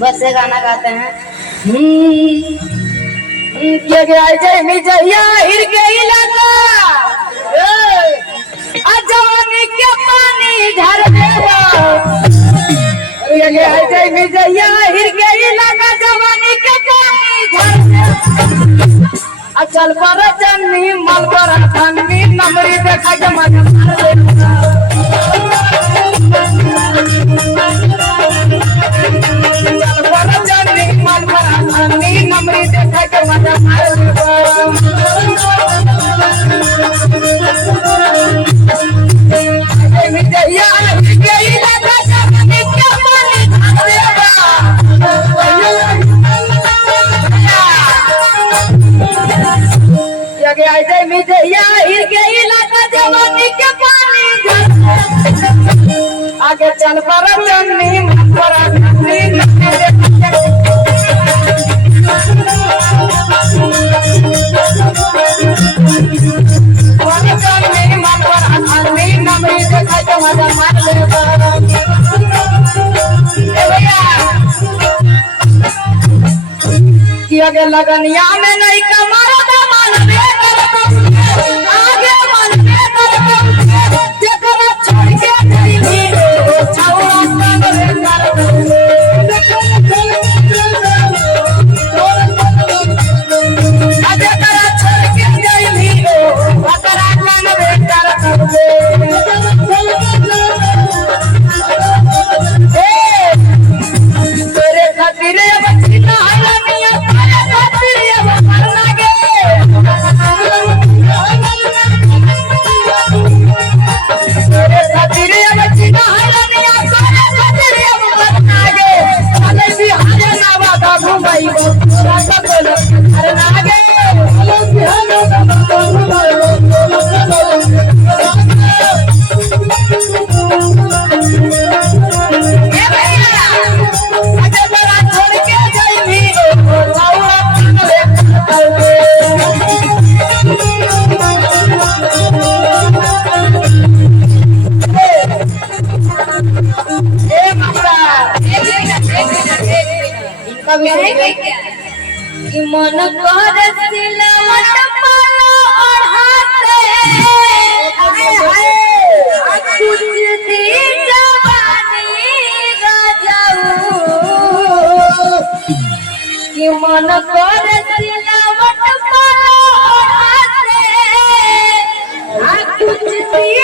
बस ये गाना गाते हैं। क्या गया जय मिजैया हिर के इलाका जवानी के पानी झर देगा। क्या गया जय मिजैया हिर के इलाका जवानी के पानी झर देगा। अचल पर जन्मी मल पर धनवी नमरी देखा के मन मार देगा। नमरी देखा के मजा मार आगे चल पर जन्नी आगे लगनिया में नहीं कमारा मन आगे मन देखना छोड़ के नहीं मन कर सिलवट पालो और हाथे कुछ दी जवानी गजाऊ कि मन कर सिलवट पालो और हाथे कुछ दी